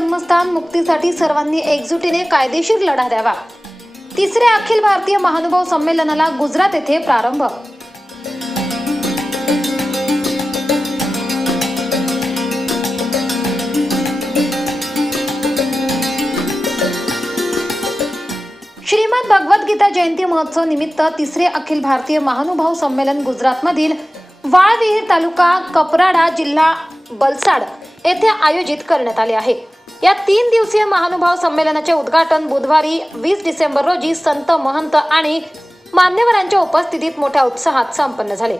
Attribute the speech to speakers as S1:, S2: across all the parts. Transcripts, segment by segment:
S1: जन्मस्थान मुक्तीसाठी सर्वांनी एकजुटीने कायदेशीर लढा द्यावा. तिसऱ्या अखिल भारतीय महानुभाव संमेलनाला गुजरात येथे प्रारंभ. श्रीमद भगवद्गीता जयंती महोत्सव निमित्त तिसरे अखिल भारतीय महानुभाव संमेलन गुजरातमधील वाळविहीर तालुका कपराडा जिल्हा बलसाड येथे आयोजित करण्यात आले आहे. या तीन दिवसीय महानुभाव संमेलनाचे उद्घाटन बुधवारी वीस डिसेंबर रोजी संत महंत आणि मान्यवरांच्या उपस्थितीत मोठ्या उत्साहात संपन्न झाले.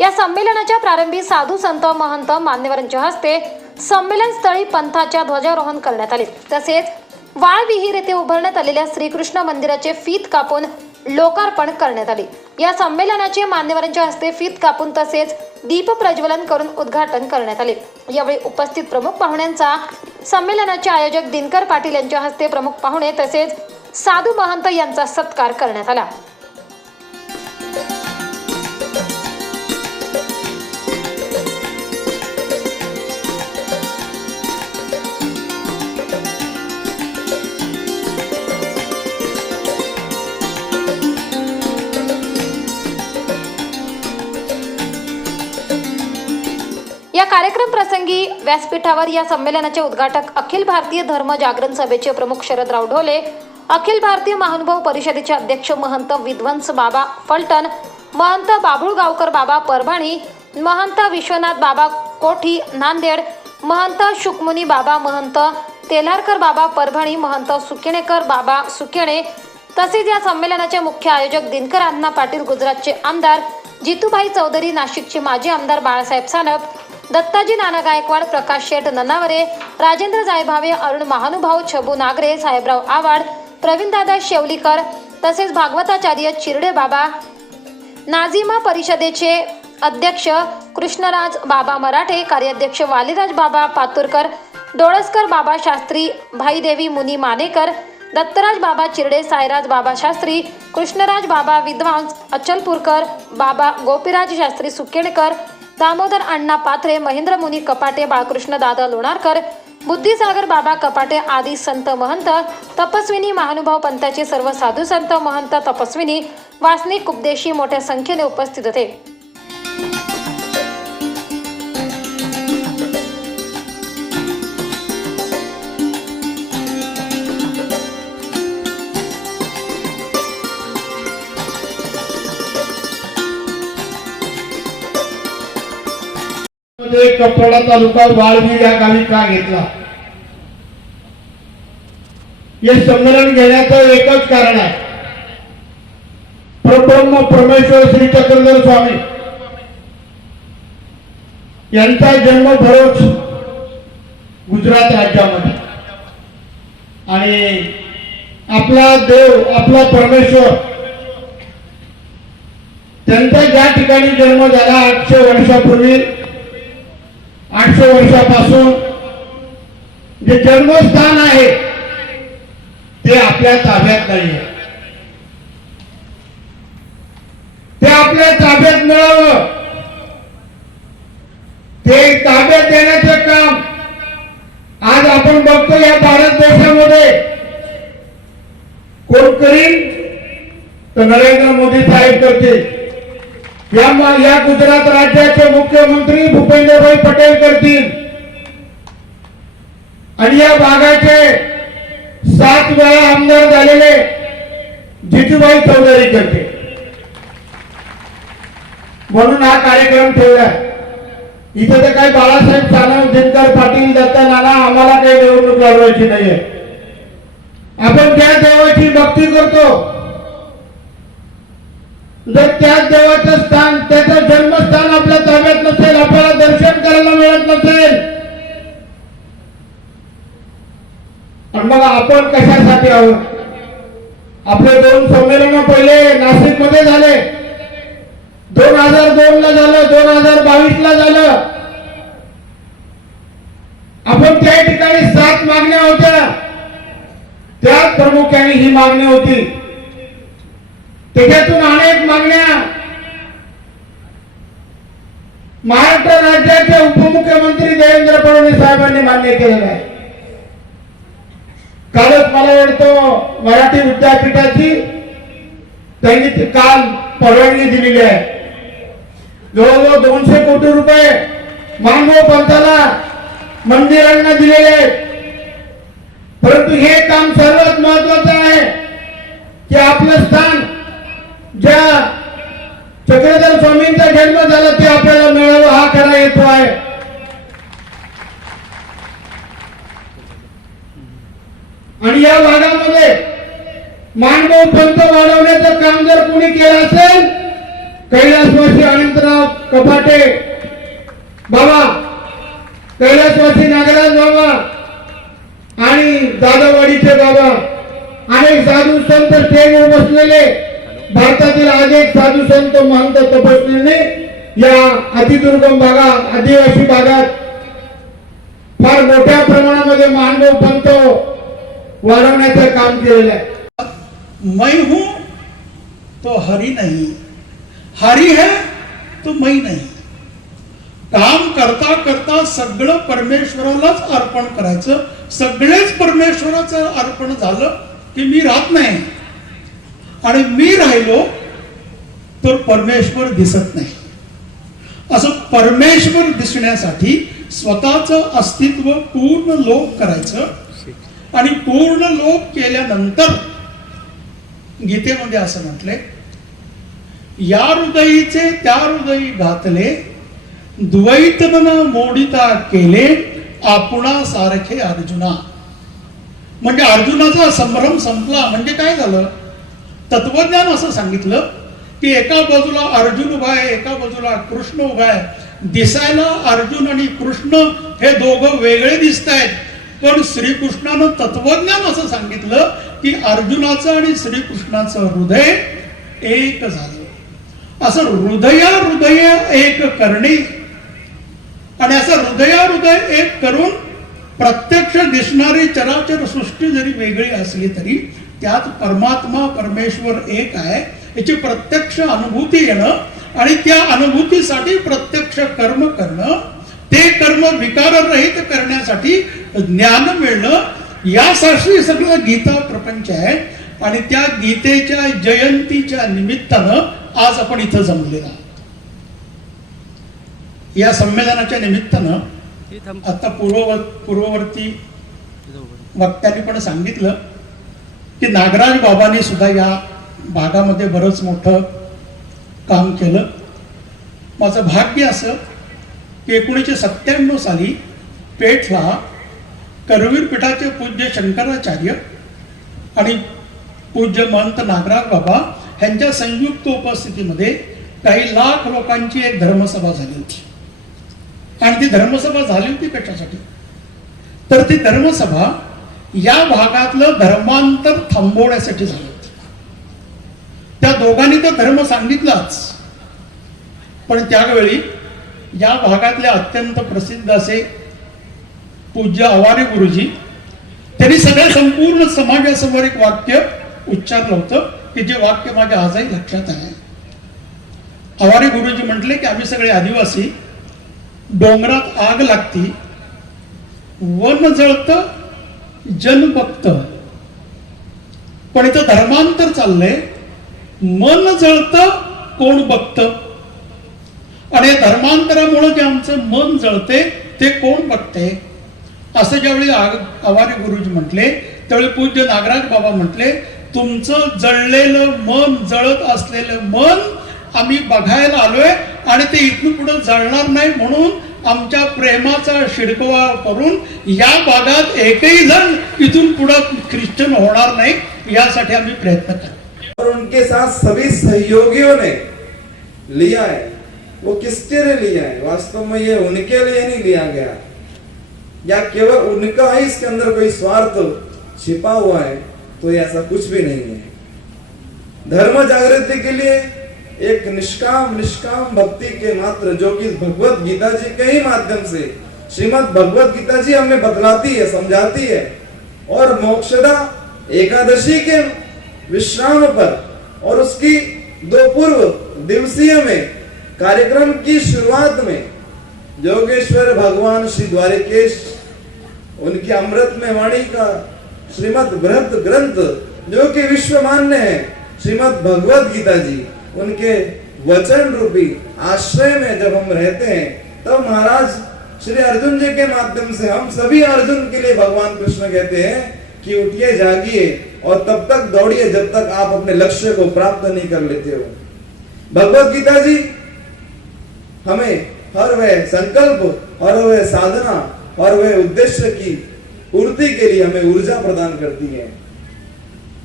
S1: या संमेलनाच्या प्रारंभी साधू संत महंत मान्यवरांच्या हस्ते संमेलन स्थळी पंथाच्या ध्वजारोहण करण्यात आले. तसेच वाळविहीर येथे उभारण्यात आलेल्या श्रीकृष्ण मंदिराचे फीत कापून लोकार्पण करण्यात आले. या संमेलनाचे मान्यवरांच्या हस्ते फीत कापून तसेच दीप प्रज्वलन करून उद्घाटन करण्यात आले. यावेळी उपस्थित प्रमुख पाहुण्यांचा संमेलनाचे आयोजक दिनकर पाटील यांच्या हस्ते प्रमुख पाहुणे तसेच साधू महंत यांचा सत्कार करण्यात आला. या कार्यक्रम प्रसंगी व्यासपीठावर या संमेलनाचे उद्घाटक अखिल भारतीय धर्म जागरण सभेचे प्रमुख शरदराव ढोले अखिल भारतीय महानुभाव परिषदेचे अध्यक्ष महंत विध्वंस बाबा फलटण महंत बाबुळगावकर बाबा परभणी महंत विश्वनाथ बाबा कोठी नांदेड महंत शुकमुनी बाबा महंत तेलारकर बाबा परभणी महंत सुकेणेकर बाबा सुकेणे तसेच या संमेलनाचे मुख्य आयोजक दिनकर अण्णा पाटील गुजरातचे आमदार जितूभाई चौधरी नाशिकचे माजी आमदार बाळासाहेब सानप दत्ताजी नाना गायकवाड प्रकाश शेठ ननावरे राजेंद्र जायभावे अरुण महानुभाव छबू नागरे साहेबराव आवाड प्रवीणदादा शेवलीकर तसेच भागवताचार्य चिरडे बाबा नाझिमा परिषदेचे अध्यक्ष कृष्णराज बाबा मराठे कार्याध्यक्ष वालीराज बाबा पातुरकर डोळसकर बाबा शास्त्री भाईदेवी मुनी मानेकर दत्तराज बाबा चिरडे सायराज बाबा शास्त्री कृष्णराज बाबा विद्वांस अचलपूरकर बाबा गोपीराज शास्त्री सुकेणकर दामोदर अण्णा पाथरे महेंद्र मुनी कपाटे बाळकृष्ण दादा लोणारकर बुद्धिसागर बाबा कपाटे आदी संत महंत तपस्विनी महानुभाव पंथाचे सर्व साधू संत महंत तपस्विनी वासनिक उपदेशी मोठ्या संख्येने उपस्थित होते.
S2: मध्ये कपडा तालुका वाळवी या गावी का घेतला? हे संमेलन घेण्याचं एकच कारण आहे. परब्रह्म परमेश्वर श्री चक्रधर स्वामी यांचा जन्म भरोच गुजरात राज्यामध्ये. आणि आपला देव आपला परमेश्वर त्यांचा ज्या ठिकाणी जन्म झाला आठशे वर्षापूर्वी आठशे वर्षापासून जे जन्मस्थान आहे ते आपल्या ताब्यात नाही ते आपल्या ताब्यात मिळावं. ते ताब्यात देण्याचं काम आज आपण बघतो या भारत देशामध्ये. कोण करीन? तर नरेंद्र मोदी साहेब करतील. या या गुजरात राज्याचे मुख्यमंत्री भूपेंद्रभाई पटेल करतील. आणि या भागाचे सात वेळा आमदार झालेले जिजूभाई चौधरी करते म्हणून हा कार्यक्रम ठेवला. इथे तर काही बाळासाहेब सानप दिनकर पाटील दत्ता नाना आम्हाला काही निवडणूक लढवायची नाहीये. आपण त्या देवाची भक्ती करतो. जर त्याच देवाचं त्याचं जन्मस्थान आपल्या ताब्यात नसेल आपल्याला दर्शन करायला मिळत नसेल. आणि मग आपण कशासाठी आहोत? आपले दोन संमेलन पहिले नाशिकमध्ये झाले. दोन हजार दोन ला झालं दोन हजार बावीस ला झालं. आपण त्या ठिकाणी सात मागण्या होत्या. त्यात प्रामुख्याने ही मागणी होती. त्याच्यातून अनेक मागण्या महाराष्ट्र राज्याचे उपमुख्यमंत्री देवेंद्र फडणवीस साहेबांनी मान्य केलेलं आहे. कालच मला वाटतं मराठी विद्यापीठाची त्यांनी काल परवानगी दिलेली आहे. जवळजवळ दोनशे कोटी रुपये मानव पंथाला मंदिरांना दिलेले आहेत. परंतु हे काम सर्वात महत्वाचं आहे की आपलं स्थान ज्या चक्रधर स्वामींचा जन्म झाला ते आपल्याला मिळावं हा खरा येतो आहे. आणि या भागामध्ये मानव पंत वाढवण्याचं काम जर कोणी केलं असेल कैलासवासी अनंतराव कपाटे. बाबा कैलासवासी नागराज बाबा आणि जाधववाडीचे बाबा. अनेक साधू संत ते बसलेले. भारतातील आज एक साधू संत महंत तपस्वीने या अतिदुर्गम भागात आदिवासी भागात फार मोठ्या प्रमाणामध्ये मानव पंत वाढवण्याचं काम केलेलं आहे.
S3: मैं हूं तो हरि नाही हरि है तो मै नहीं। काम करता करता सगळं परमेश्वरालाच अर्पण करायचं सगळेच परमेश्वराचं अर्पण झालं की मी राहत नाही. आणि मी राहिलो तर परमेश्वर दिसत नाही. असं परमेश्वर दिसण्यासाठी स्वतःचं अस्तित्व पूर्ण लोप करायचं आणि पूर्ण लोप केल्यानंतर गीतेमध्ये असं म्हटलंय या हृदयीचे त्या हृदयी घातले द्वैतमन मोडिता केले आपणा सारखे अर्जुना. म्हणजे अर्जुनाचा संभ्रम संपला. म्हणजे काय झालं? तत्वज्ञान असं सांगितलं की एका बाजूला अर्जुन उभा आहे एका बाजूला कृष्ण उभा आहे. दिसायला अर्जुन आणि कृष्ण हे दोघं वेगळे दिसत आहेत पण श्रीकृष्णानं तत्वज्ञान असं सांगितलं की अर्जुनाचं आणि श्रीकृष्णाचं हृदय एक झालं. असं हृदया हृदय एक करणे. आणि असं हृदया हृदय एक करून प्रत्यक्ष दिसणारी चराचर सृष्टी जरी वेगळी असली तरी त्यात परमात्मा परमेश्वर एक आहे याची प्रत्यक्ष अनुभूती येणं आणि त्या अनुभूतीसाठी प्रत्यक्ष कर्म करणं ते कर्म विकाररहित करण्यासाठी ज्ञान मिळणं यासाठी सगळं गीता प्रपंच आहे. आणि त्या गीतेच्या जयंतीच्या निमित्तानं आज आपण इथं जमलेला आहोत. या संमेलनाच्या निमित्तानं आता पूर्व पूर्ववर्ती वक्त्यांनी पण सांगितलं की नागराज बाबांनी सुद्धा या भागामध्ये बरंच मोठं काम केलं. माझं भाग्य असं की एकोणीसशे सत्त्याण्णव साली पेठला करवीर पीठाचे पूज्य शंकराचार्य आणि पूज्य महंत नागराज बाबा ह्यांच्या संयुक्त उपस्थितीमध्ये काही लाख लोकांची एक धर्मसभा झाली होती. आणि ती धर्मसभा झाली होती कशासाठी? तर ती धर्मसभा या भागातलं धर्मांतर थांबवण्यासाठी झालं त्या दोघांनी तर धर्म सांगितलाच. पण त्यावेळी या भागातले अत्यंत प्रसिद्ध असे पूज्य आवारे गुरुजी त्यांनी सगळ्या संपूर्ण समाजासमोर एक वाक्य उच्चारलं होतं की जे वाक्य माझ्या आजही लक्षात आहे. आवारे गुरुजी म्हटले की आम्ही सगळे आदिवासी डोंगरात आग लागती वन जळत जन बघत पण इथं धर्मांतर चाललंय. मन जळत कोण बघत? आणि धर्मांतरामुळे जे आमचं मन जळते ते कोण बघते? असं ज्यावेळी आग- आवारे गुरुजी म्हटले त्यावेळी पूज्य नागराज बाबा म्हटले तुमचं जळलेलं मन जळत असलेलं मन आम्ही बघायला आलोय आणि ते इथून पुढे जळणार नाही म्हणून आमच्या प्रेमाचा शिडकवा करून या भागात एकही जण इथून पुढे ख्रिश्चन होणार नाही यासाठी आम्ही प्रयत्न करतो.
S4: और उनके साथ सभी सहयोगियों ने लिया है। वो किसके लिए लिया है? वास्तव में ये उनके लिए नहीं लिया गया। या केवल उनका ही इसके अंदर कोई स्वार्थ छिपा हुआ है तो ऐसा कुछ भी नहीं है। धर्म जागृति के लिए एक निष्काम निष्काम भक्ति के मात्र, जो कि भगवत गीता जी के ही माध्यम से, श्रीमद भगवत गीता जी हमें बतलाती है, समझाती है। और मोक्षदा एकादशी के विश्राम पर और उसकी दो पूर्व दिवसीय में कार्यक्रम की शुरुआत में योगेश्वर भगवान श्री द्वारिकेश, उनकी अमृत में वाणी का श्रीमद ग्रंथ, जो कि विश्व मान्य है, श्रीमद भगवत गीता जी। उनके वचन रूपी आश्रय में जब हम रहते हैं, तब महाराज श्री अर्जुन जी के माध्यम से हम सभी अर्जुन के लिए भगवान कृष्ण कहते हैं कि उठिए, जागिए और तब तक दौड़िए जब तक आप अपने लक्ष्य को प्राप्त नहीं कर लेते हो। भगवत गीता जी, हमें हर वह संकल्प, हर वह साधना, हर वह उद्देश्य की पूर्ति के लिए हमें ऊर्जा प्रदान करती है।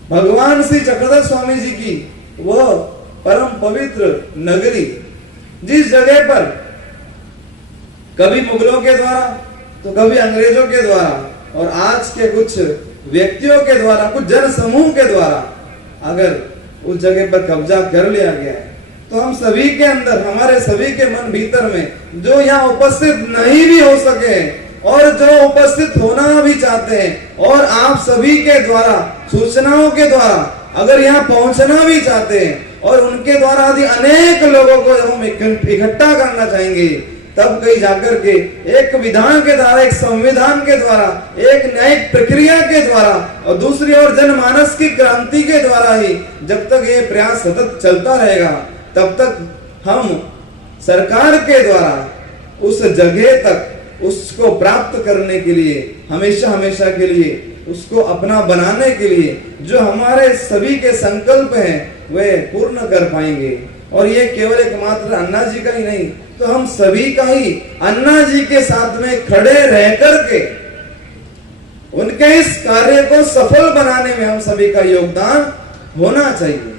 S4: भगवान श्री चक्रधर स्वामी जी की वह परम पवित्र नगरी, जिस जगह पर कभी मुगलों के द्वारा तो कभी अंग्रेज़ों के द्वारा, और आज के कुछ व्यक्तियों के द्वारा, कुछ जन समूह के द्वारा, अगर उस जगह पर कब्जा कर लिया गया है तो हम सभी के अंदर, हमारे सभी के मन भीतर में, जो यहाँ उपस्थित नहीं भी हो सके, और जो उपस्थित होना भी चाहते हैं, और आप सभी के द्वारा, सूचनाओं के द्वारा, अगर यहाँ पहुँचना भी चाहते हैं और उनके द्वारा यदि अनेक लोगों को हम इकट्ठा करना चाहेंगे, तब कहीं जाकर के एक विधान के द्वारा, एक संविधान के द्वारा, एक न्यायिक प्रक्रिया के द्वारा और दूसरी ओर जनमानस की क्रांति के द्वारा ही जब तक ये प्रयास सतत चलता रहेगा, तब तक हम सरकार के द्वारा उस जगह तक उसको प्राप्त करने के लिए हमेशा हमेशा के लिए उसको अपना बनाने के लिए जो हमारे सभी के संकल्प हैं, वे पूर्ण कर पाएँगे। और ये केवल एकमात्र अन्ना जी का ही नहीं तो हम सभी का ही अन्ना जी के साथ में खड़े रह करके उनके इस कार्य को सफल बनाने में हम सभी का योगदान होना चाहिए।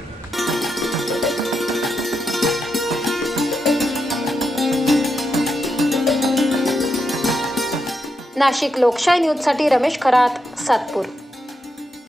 S1: नाशिक लोकशाही न्यूजसाठी रमेश खरात सातपूर.